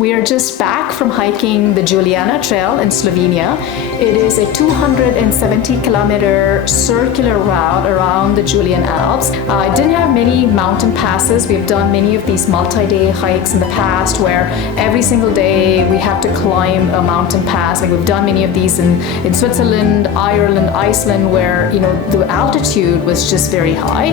We are just back from hiking the Juliana trail in Slovenia. It is a 270-kilometer circular route around the Julian Alps. I didn't have many mountain passes. We've done many of these multi-day hikes in the past where every single day we have to climb a mountain pass. Like we've done many of these in Switzerland, Ireland, Iceland, where the altitude was just very high.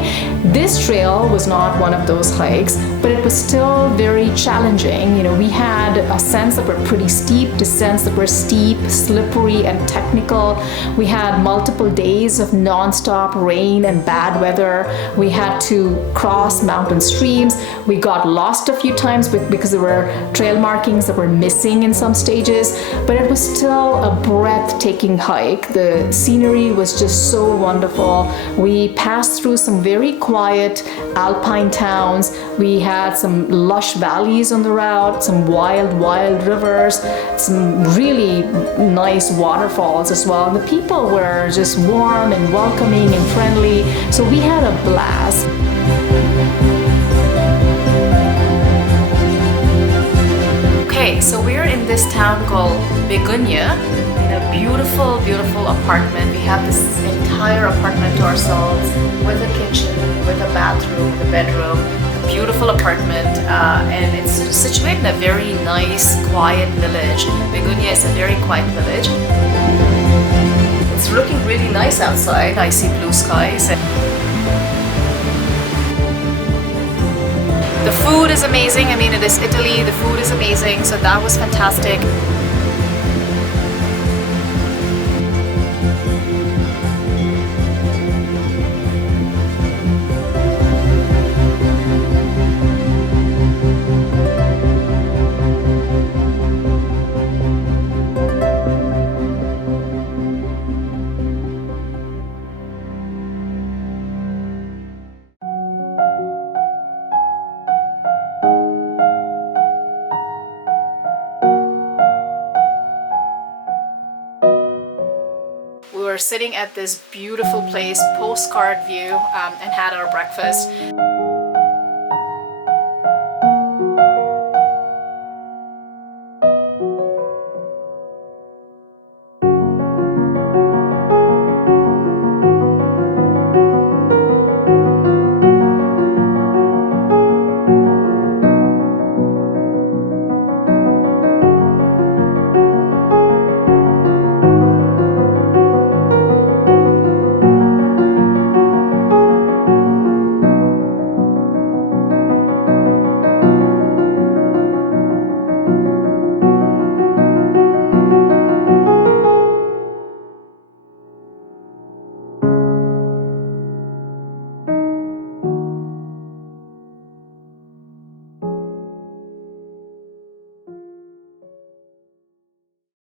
This trail was not one of those hikes, but it was still very challenging. We had ascents that were pretty steep, descents that were steep, slippery, and technical. We had multiple days of non-stop rain and bad weather. We had to cross mountain streams. We got lost a few times because there were trail markings that were missing in some stages, but it was still a breathtaking hike. The scenery was just so wonderful. We passed through some very quiet alpine towns. We had some lush valleys on the route, some wild rivers, some really nice waterfalls as well. And the people were just warm and welcoming and friendly. So we had a blast. Okay, so we're in this town called Begunya, in a beautiful, beautiful apartment. We have this entire apartment to ourselves with a kitchen, with a bathroom, with a bedroom. A beautiful apartment, and it's situated in a very nice, quiet village. Begunya is a very quiet village. It's looking really nice outside. I see blue skies. The food is amazing. I mean, it is Italy. The food is amazing, so that was fantastic. We were sitting at this beautiful place, postcard view, and had our breakfast.